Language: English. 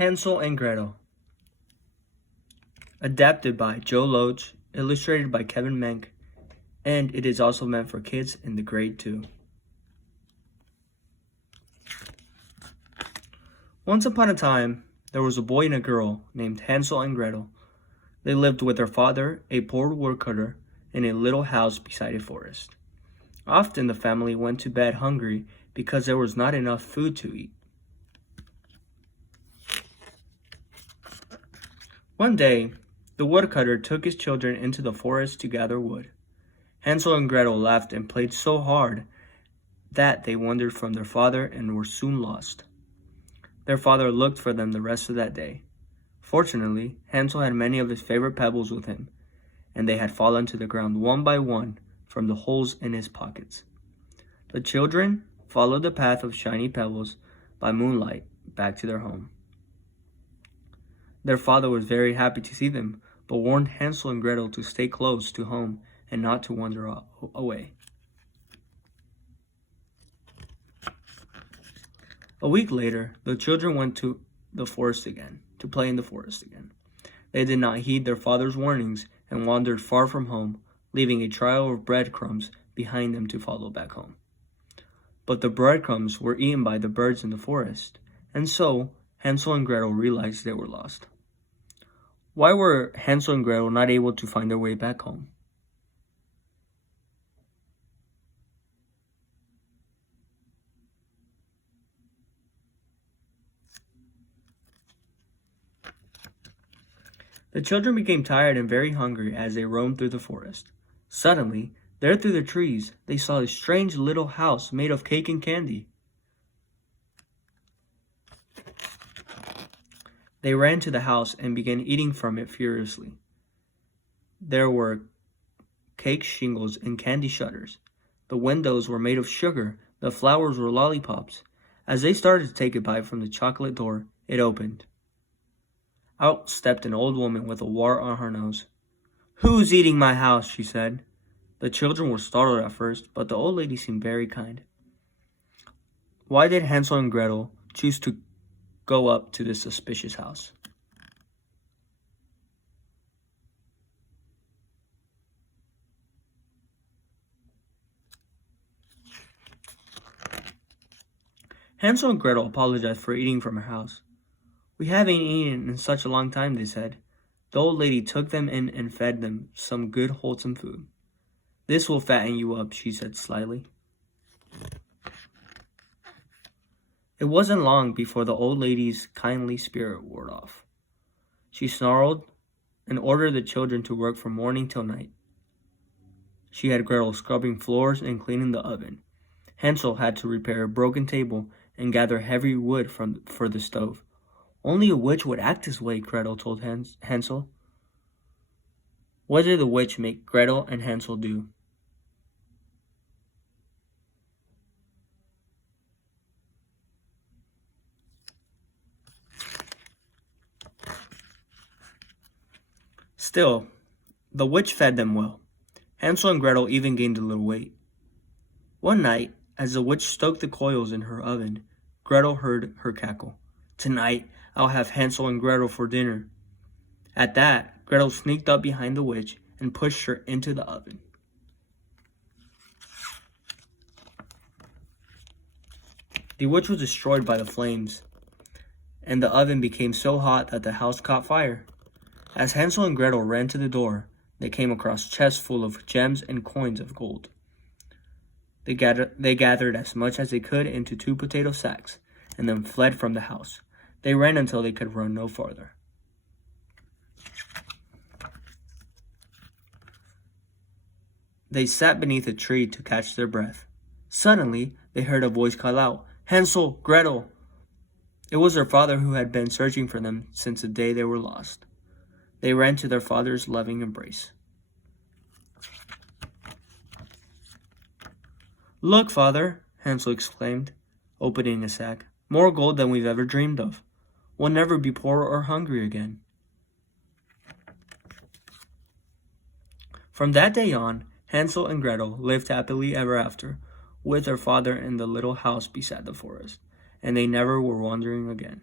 Hansel and Gretel. Adapted by Joe Loesch, illustrated by Kevin Menck, and it is also meant for kids in the grade 2. Once upon a time, there was a boy and a girl named Hansel and Gretel. They lived with their father, a poor woodcutter, in a little house beside a forest. Often the family went to bed hungry because there was not enough food to eat. One day, the woodcutter took his children into the forest to gather wood. Hansel and Gretel laughed and played so hard that they wandered from their father and were soon lost. Their father looked for them the rest of that day. Fortunately, Hansel had many of his favorite pebbles with him, and they had fallen to the ground one by one from the holes in his pockets. The children followed the path of shiny pebbles by moonlight back to their home. Their father was very happy to see them, but warned Hansel and Gretel to stay close to home and not to wander away. A week later, the children went to the forest again, to play in the forest again. They did not heed their father's warnings and wandered far from home, leaving a trail of breadcrumbs behind them to follow back home. But the breadcrumbs were eaten by the birds in the forest, and so Hansel and Gretel realized they were lost. Why were Hansel and Gretel not able to find their way back home? The children became tired and very hungry as they roamed through the forest. Suddenly, there through the trees, they saw a strange little house made of cake and candy. They ran to the house and began eating from it furiously. There were cake shingles and candy shutters. The windows were made of sugar. The flowers were lollipops. As they started to take a bite from the chocolate door, it opened. Out stepped an old woman with a wart on her nose. "Who's eating my house?" she said. The children were startled at first, but the old lady seemed very kind. Why did Hansel and Gretel choose to go up to this suspicious house? Hansel and Gretel apologized for eating from her house. "We haven't eaten in such a long time," they said. The old lady took them in and fed them some good wholesome food. "This will fatten you up," she said slyly. It wasn't long before the old lady's kindly spirit wore off. She snarled and ordered the children to work from morning till night. She had Gretel scrubbing floors and cleaning the oven. Hansel had to repair a broken table and gather heavy wood for the stove. Only a witch would act this way, Gretel told Hansel. What did the witch make Gretel and Hansel do? Still, the witch fed them well. Hansel and Gretel even gained a little weight. One night, as the witch stoked the coals in her oven, Gretel heard her cackle. "Tonight, I'll have Hansel and Gretel for dinner." At that, Gretel sneaked up behind the witch and pushed her into the oven. The witch was destroyed by the flames, and the oven became so hot that the house caught fire. As Hansel and Gretel ran to the door, they came across chests full of gems and coins of gold. They gathered as much as they could into 2 potato sacks, and then fled from the house. They ran until they could run no farther. They sat beneath a tree to catch their breath. Suddenly, they heard a voice call out, "Hansel, Gretel!" It was their father who had been searching for them since the day they were lost. They ran to their father's loving embrace. "Look, father," Hansel exclaimed, opening a sack. "More gold than we've ever dreamed of. We'll never be poor or hungry again." From that day on, Hansel and Gretel lived happily ever after with their father in the little house beside the forest, and they never were wandering again.